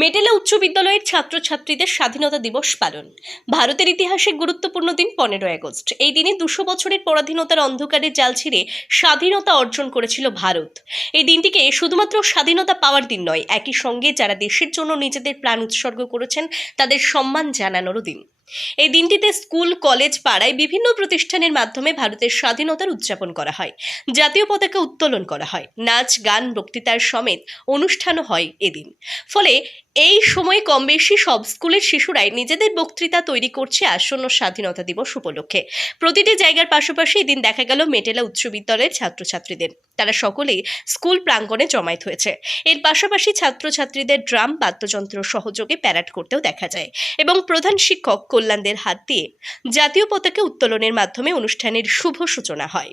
মেটেলা উচ্চ বিদ্যালয়ের ছাত্রছাত্রীদের স্বাধীনতা দিবস পালন। ভারতের ইতিহাসে গুরুত্বপূর্ণ দিন 15 আগস্ট। এই দিনে 200 বছরের পরাধীনতার অন্ধকারে জাল ছিঁড়ে স্বাধীনতা অর্জন করেছিল ভারত। এই দিনটিকে শুধুমাত্র স্বাধীনতা পাওয়ার দিন নয়, একই সঙ্গে যারা দেশের জন্য নিজেদের প্রাণ উৎসর্গ করেছেন তাদের সম্মান জানানোরও দিন। এই দিনটিতে স্কুল, কলেজ, পাড়ায় বিভিন্ন প্রতিষ্ঠানের মাধ্যমে ভারতের স্বাধীনতার উদযাপন করা হয়। জাতীয় পতাকা উত্তোলন করা হয়, নাচ, গান, বক্তৃতার সমেত অনুষ্ঠানও হয় এদিন। ফলে এই সময়ে কম বেশি সব স্কুলের শিশুরাই নিজেদের বক্তৃতা তৈরি করছে আসন্ন স্বাধীনতা দিবস উপলক্ষে। প্রতিটি জায়গার পাশাপাশি এদিন দেখা গেল মেটেলা উচ্চ বিদ্যালয়ের ছাত্রছাত্রীদের। তারা সকলেই স্কুল প্রাঙ্গণে জমায়েত হয়েছে। এর পাশাপাশি ছাত্রছাত্রীদের ড্রাম, বাদ্যযন্ত্র সহযোগে প্যারেড করতেও দেখা যায় এবং প্রধান শিক্ষক কল্যাণদের হাত দিয়ে জাতীয় পতাকা উত্তোলনের মাধ্যমে অনুষ্ঠানের শুভ সূচনা হয়।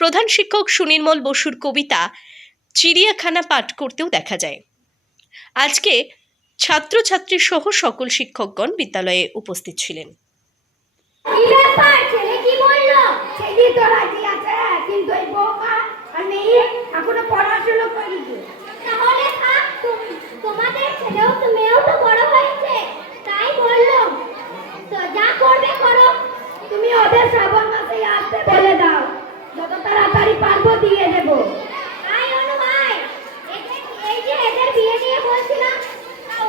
প্রধান শিক্ষক সুনির্মল বসুর কবিতা চিড়িয়াখানা পাঠ করতেও দেখা যায়। আজকে ছাত্রছাত্রী সহ সকল শিক্ষকগণ বিদ্যালয়ে উপস্থিত ছিলেন। তুমি ওদের শ্রাবণ মাসে আসতে বলে দাও, যত তাড়াতাড়ি পারবো দিয়ে দেবো।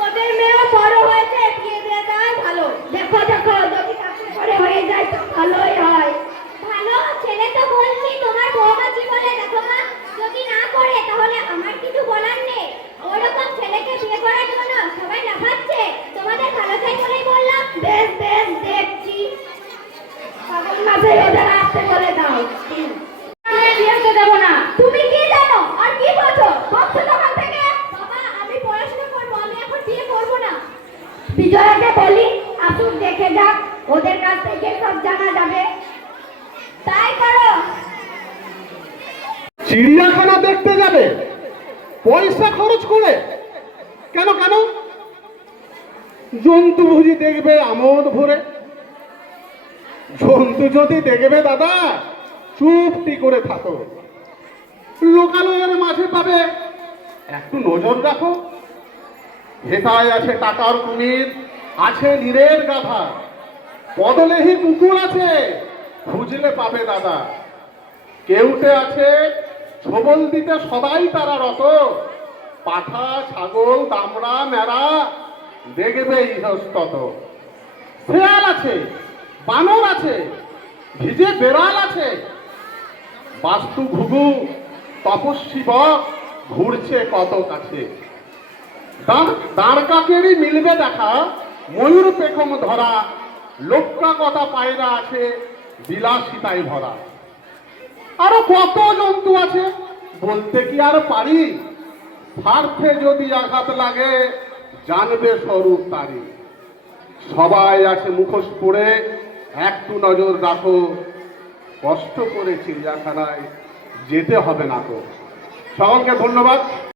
ওদের মেয়েও বড় হয়েছে, বিয়ে দিয়ে দেওয়াই ভালো। দেখো দেখো, যদি কাছে করে হয়ে যায় তো ভালোই হয়। ভালো ছেলে তো বলছি, তোমার বৌমা কি বলে দেখো মা, যদি না করে তাহলে আমার কিছু বলার নেই। ওরকম ছেলেকে বিয়ে করার জন্য সবাই লাফাচ্ছে, তোমাদের ভালো চাই বলেই বললাম। বেশ বেশ, দেখছি। শ্রাবণ মাসে ওদের আসতে বলে দাও। বিয়েতে দেবো না। তুমি কি জানো আর কি বলছো? বলছো তখন থেকে। বাবা, আমি পড়াশোনা করবো, আমি এখন বিয়ে করবো না। বিজয়াকে বলি আসুক, দেখে যাক, ওদের কাছ থেকে সব জানা যাবে। তাই করো। চিড়িয়াখানা দেখতে যাবে পয়সা খরচ করে? কেন কেন? জন্তু বুঝি দেখবে আমোদ ভরে? জন্তু যদি দেখবে দাদা, চুপটি করে থাকো। লোকালয়ের মাঝে পাবে, একটু নজর রাখো। হেতায় আছে টাকার কুমির, আছে নীরের গাধা, পদলেহি কুকুর আছে, খুঁজলে পাবে দাদা। কেউটে আছে, ছবল দিতে সদাই তারা রত, পাঠা, ছাগল, দামড়া, ন্যাড়া দেখবে ইহস্তত। শেয়াল আছে, বানর আছে, ভিজে বেড়াল আছে, বাস্তু ঘুঘু, তপস্বী বক ঘুরছে কত কাছে। দাঁড় কাকেরই মিলবে দেখা, ময়ূর পেখম ধরা, লোক্কা কথা পায়রা আছে, বিলাসিতায় ভরা। আরো কত জন্তু আছে, বলতে কি আর পারি? স্বার্থে যদি আঘাত লাগে, জানবে স্বরূপ তারি। সবাই আছে মুখোশ পরে, একটু নজর রাখো। কষ্ট করে চিড়িয়াখানায় যেতে হবে না তো। সকলকে ধন্যবাদ।